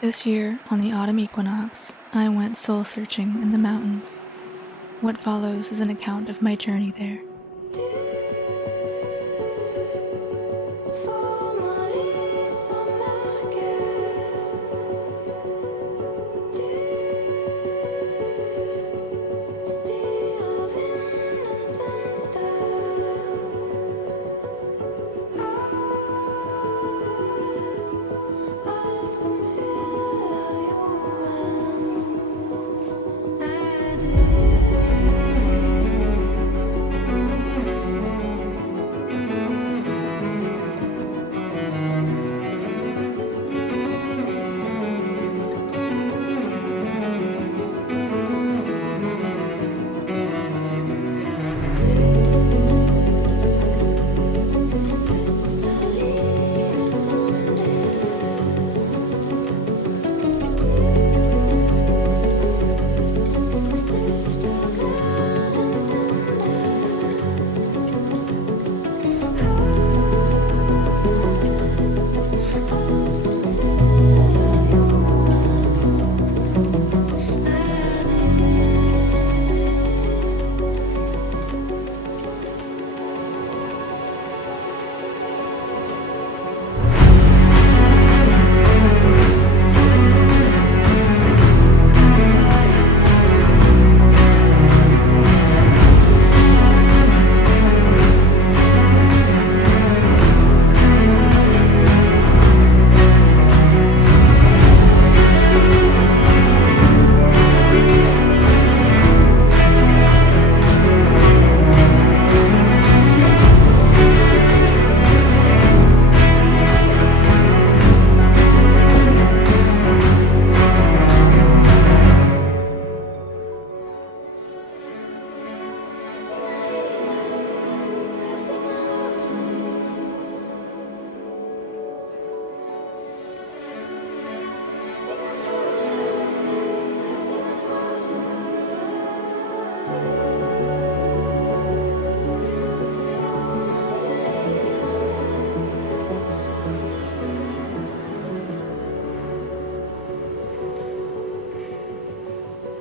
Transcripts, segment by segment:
This year, on the autumn equinox, I went soul-searching in the mountains. What follows is an account of my journey there.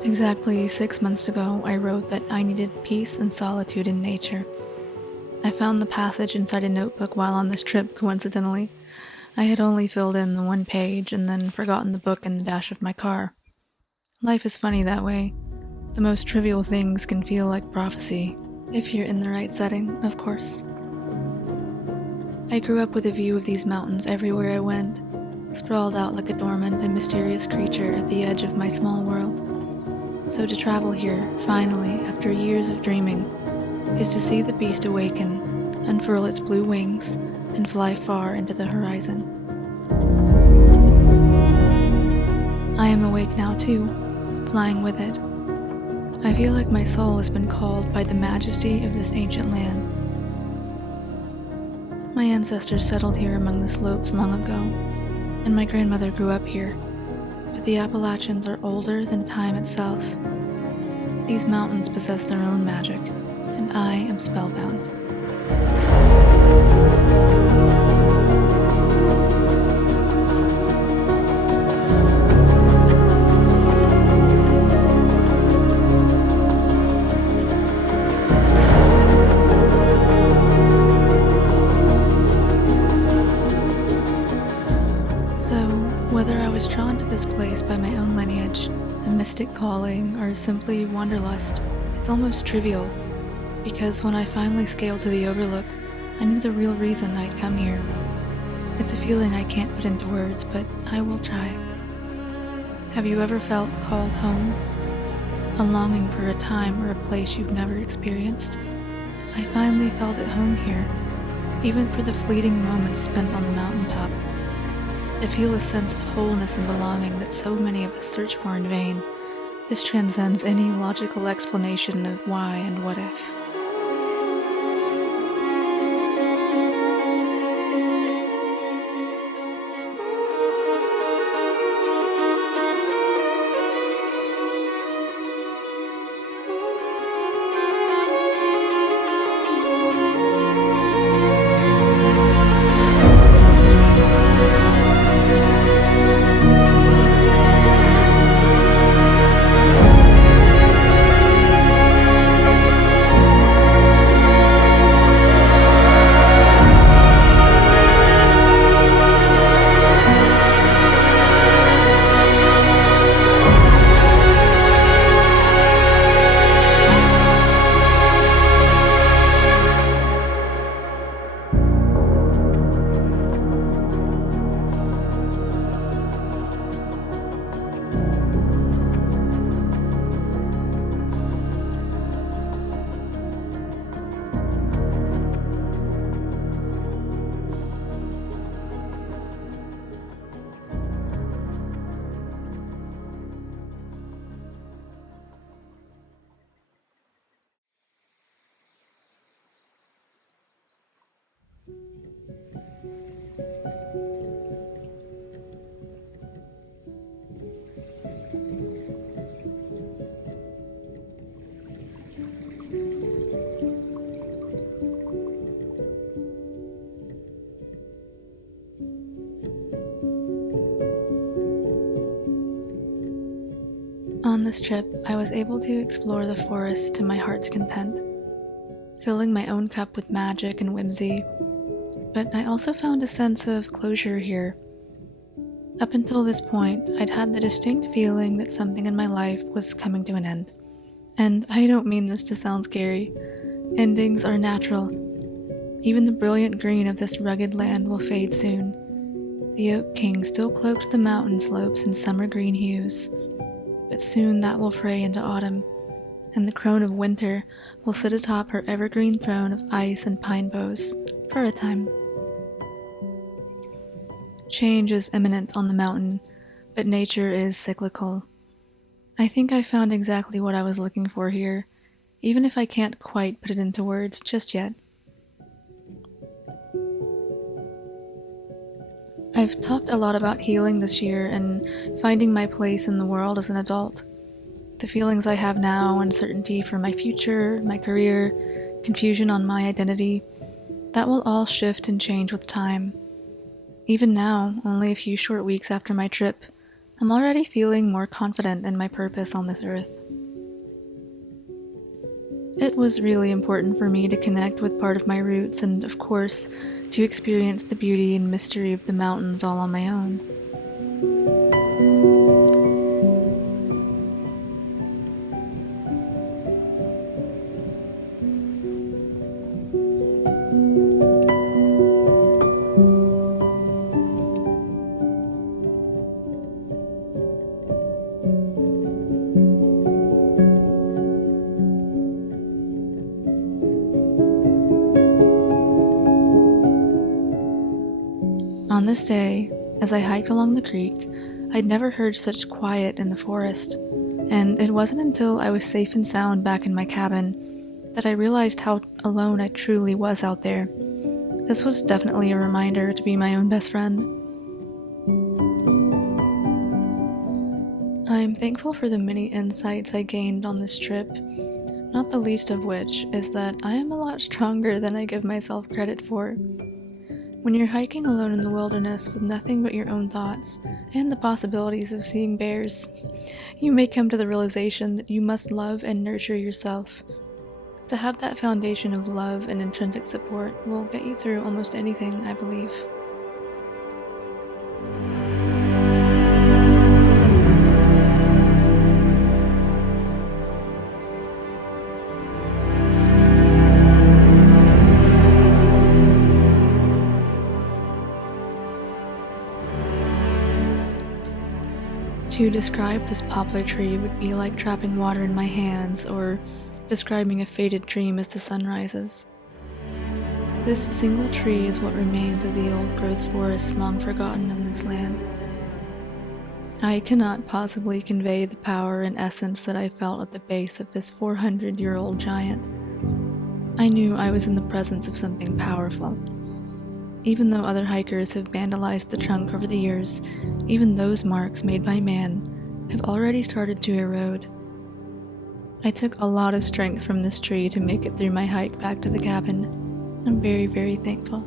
Exactly 6 months ago, I wrote that I needed peace and solitude in nature. I found the passage inside a notebook while on this trip, coincidentally. I had only filled in the one page and then forgotten the book in the dash of my car. Life is funny that way. The most trivial things can feel like prophecy, if you're in the right setting, of course. I grew up with a view of these mountains everywhere I went, sprawled out like a dormant and mysterious creature at the edge of my small world. So to travel here, finally, after years of dreaming, is to see the beast awaken, unfurl its blue wings, and fly far into the horizon. I am awake now too, flying with it. I feel like my soul has been called by the majesty of this ancient land. My ancestors settled here among the slopes long ago, and my grandmother grew up here. But the Appalachians are older than time itself. These mountains possess their own magic, and I am spellbound. Whether I was drawn to this place by my own lineage, a mystic calling, or simply wanderlust, it's almost trivial, because when I finally scaled to the overlook, I knew the real reason I'd come here. It's a feeling I can't put into words, but I will try. Have you ever felt called home? A longing for a time or a place you've never experienced? I finally felt at home here, even for the fleeting moments spent on the mountaintop. I feel a sense of wholeness and belonging that so many of us search for in vain. This transcends any logical explanation of why and what if. On this trip, I was able to explore the forest to my heart's content, filling my own cup with magic and whimsy, but I also found a sense of closure here. Up until this point, I'd had the distinct feeling that something in my life was coming to an end. And I don't mean this to sound scary. Endings are natural. Even the brilliant green of this rugged land will fade soon. The Oak King still cloaks the mountain slopes in summer green hues, but soon that will fray into autumn, and the crone of winter will sit atop her evergreen throne of ice and pine boughs for a time. Change is imminent on the mountain, but nature is cyclical. I think I found exactly what I was looking for here, even if I can't quite put it into words just yet. I've talked a lot about healing this year and finding my place in the world as an adult. The feelings I have now, uncertainty for my future, my career, confusion on my identity, that will all shift and change with time. Even now, only a few short weeks after my trip, I'm already feeling more confident in my purpose on this earth. It was really important for me to connect with part of my roots and, of course, to experience the beauty and mystery of the mountains all on my own. On this day, as I hiked along the creek, I'd never heard such quiet in the forest, and it wasn't until I was safe and sound back in my cabin that I realized how alone I truly was out there. This was definitely a reminder to be my own best friend. I'm thankful for the many insights I gained on this trip, not the least of which is that I am a lot stronger than I give myself credit for. When you're hiking alone in the wilderness with nothing but your own thoughts and the possibilities of seeing bears, you may come to the realization that you must love and nurture yourself. To have that foundation of love and intrinsic support will get you through almost anything, I believe. To describe this poplar tree would be like trapping water in my hands or describing a faded dream as the sun rises. This single tree is what remains of the old-growth forests long forgotten in this land. I cannot possibly convey the power and essence that I felt at the base of this 400-year-old giant. I knew I was in the presence of something powerful. Even though other hikers have vandalized the trunk over the years, even those marks made by man have already started to erode. I took a lot of strength from this tree to make it through my hike back to the cabin. I'm very, very thankful.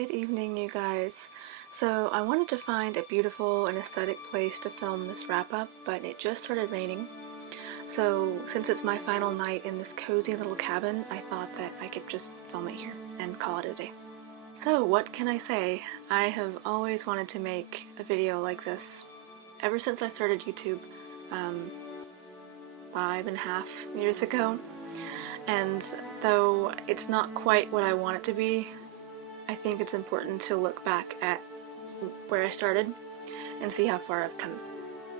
Good evening, you guys. So I wanted to find a beautiful and aesthetic place to film this wrap-up, but it just started raining. So since it's my final night in this cozy little cabin, I thought that I could just film it here and call it a day. So what can I say? I have always wanted to make a video like this ever since I started YouTube 5.5 years ago. And though it's not quite what I want it to be, I think it's important to look back at where I started and see how far I've come.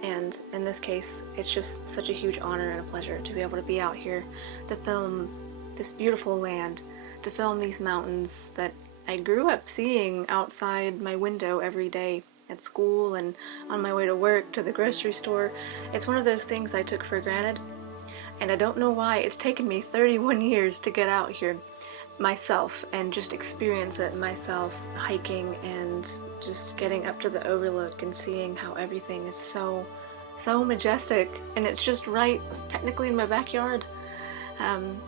And in this case, it's just such a huge honor and a pleasure to be able to be out here to film this beautiful land, to film these mountains that I grew up seeing outside my window every day at school and on my way to work, to the grocery store. It's one of those things I took for granted, and I don't know why it's taken me 31 years to get out here myself and just experience it myself, hiking and just getting up to the overlook and seeing how everything is so majestic, and it's just right technically in my backyard. And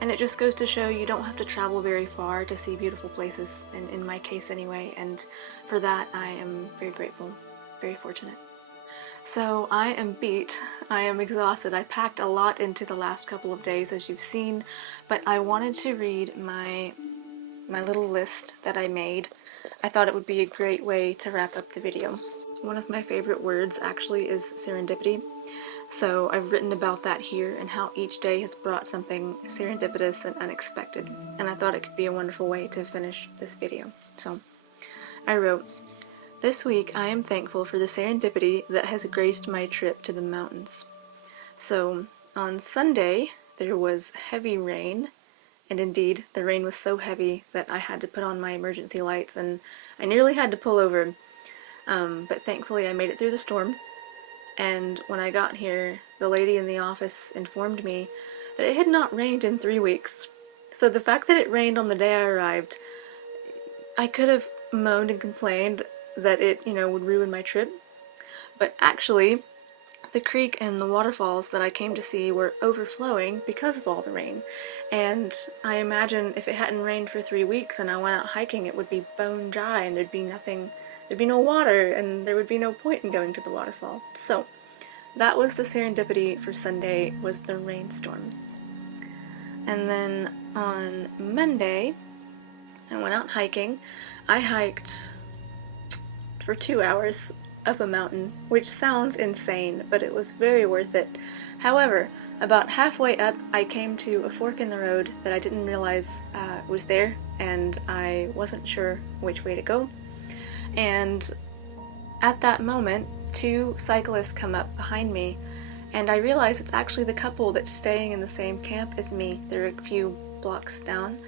it just goes to show you don't have to travel very far to see beautiful places, and in my case anyway, and for that I am very grateful, very fortunate. So I am beat, I am exhausted. I packed a lot into the last couple of days, as you've seen, but I wanted to read my little list that I made. I thought it would be a great way to wrap up the video. One of my favorite words actually is serendipity, so I've written about that here and how each day has brought something serendipitous and unexpected, and I thought it could be a wonderful way to finish this video. So I wrote, "This week I am thankful for the serendipity that has graced my trip to the mountains." So on Sunday there was heavy rain, and indeed the rain was so heavy that I had to put on my emergency lights and I nearly had to pull over, but thankfully I made it through the storm. And when I got here, the lady in the office informed me that it had not rained in 3 weeks. So the fact that it rained on the day I arrived, I could have moaned and complained that it, would ruin my trip, but actually the creek and the waterfalls that I came to see were overflowing because of all the rain. And I imagine if it hadn't rained for 3 weeks and I went out hiking, it would be bone dry and there'd be no water, and there would be no point in going to the waterfall. So that was the serendipity for Sunday, was the rainstorm. And then on Monday I went out hiking. I hiked for 2 hours up a mountain, which sounds insane, but it was very worth it. However, about halfway up I came to a fork in the road that I didn't realize was there, and I wasn't sure which way to go. And at that moment, 2 cyclists come up behind me, and I realize it's actually the couple that's staying in the same camp as me. They're a few blocks down,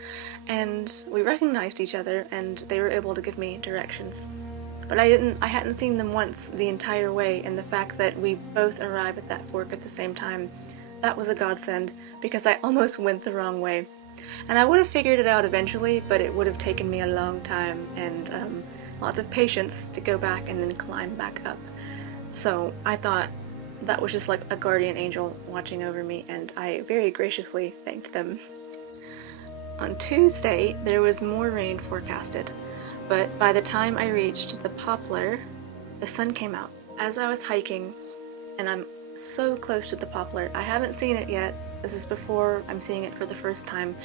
and we recognized each other, and they were able to give me directions. But I hadn't seen them once the entire way, and the fact that we both arrived at that fork at the same time, that was a godsend, because I almost went the wrong way. And I would have figured it out eventually, but it would have taken me a long time, and lots of patience to go back and then climb back up. So I thought that was just like a guardian angel watching over me, and I very graciously thanked them. On Tuesday, there was more rain forecasted, but by the time I reached the poplar, the sun came out. As I was hiking, and I'm so close to the poplar, I haven't seen it yet. This is before I'm seeing it for the first time,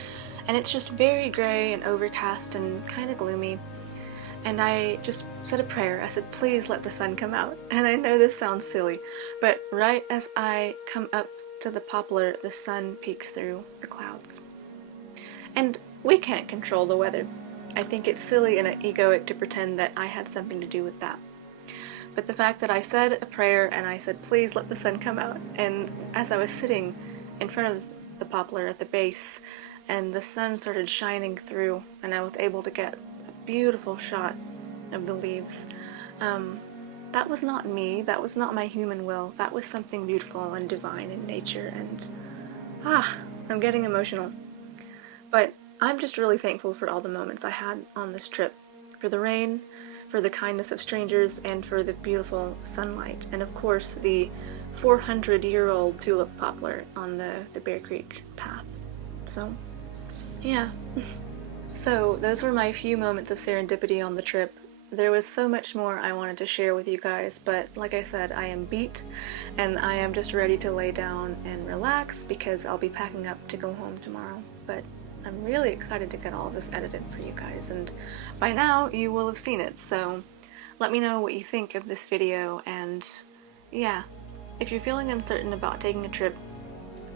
and it's just very gray and overcast and kind of gloomy. And I just said a prayer. I said, please let the sun come out. And I know this sounds silly, but right as I come up to the poplar, the sun peeks through the clouds. And we can't control the weather. I think it's silly and egoic to pretend that I had something to do with that. But the fact that I said a prayer and I said, please let the sun come out, and as I was sitting in front of the poplar at the base, and the sun started shining through, and I was able to get beautiful shot of the leaves. That was not me, that was not my human will, that was something beautiful and divine in nature, and I'm getting emotional. But I'm just really thankful for all the moments I had on this trip, for the rain, for the kindness of strangers, and for the beautiful sunlight, and of course the 400-year-old tulip poplar on the Bear Creek path. So, yeah. So, those were my few moments of serendipity on the trip. There was so much more I wanted to share with you guys, but like I said, I am beat and I am just ready to lay down and relax because I'll be packing up to go home tomorrow. But I'm really excited to get all of this edited for you guys, and by now you will have seen it, so let me know what you think of this video. And yeah, if you're feeling uncertain about taking a trip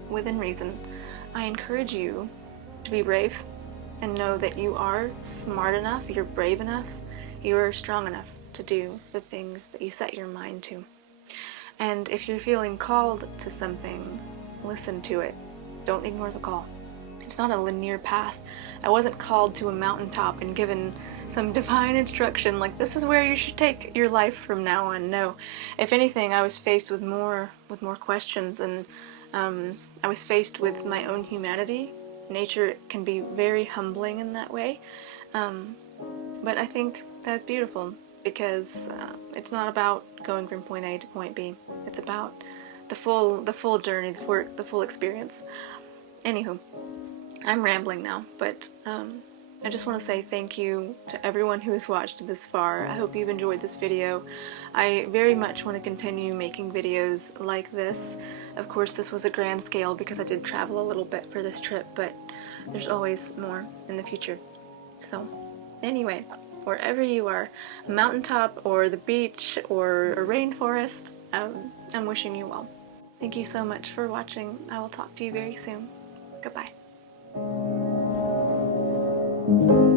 within reason, I encourage you to be brave and know that you are smart enough, you're brave enough, you are strong enough to do the things that you set your mind to. And if you're feeling called to something, listen to it. Don't ignore the call. It's not a linear path. I wasn't called to a mountaintop and given some divine instruction like this is where you should take your life from now on. No. If anything, I was faced with more questions, and I was faced with my own humanity. Nature can be very humbling in that way. But I think that's beautiful because it's not about going from point A to point B. It's about the full journey, the full experience. Anywho, I'm rambling now, but I just want to say thank you to everyone who has watched this far. I hope you've enjoyed this video. I very much want to continue making videos like this. Of course, this was a grand scale because I did travel a little bit for this trip, but there's always more in the future. So, anyway, wherever you are, a mountaintop or the beach or a rainforest, I'm wishing you well. Thank you so much for watching. I will talk to you very soon. Goodbye. Thank you.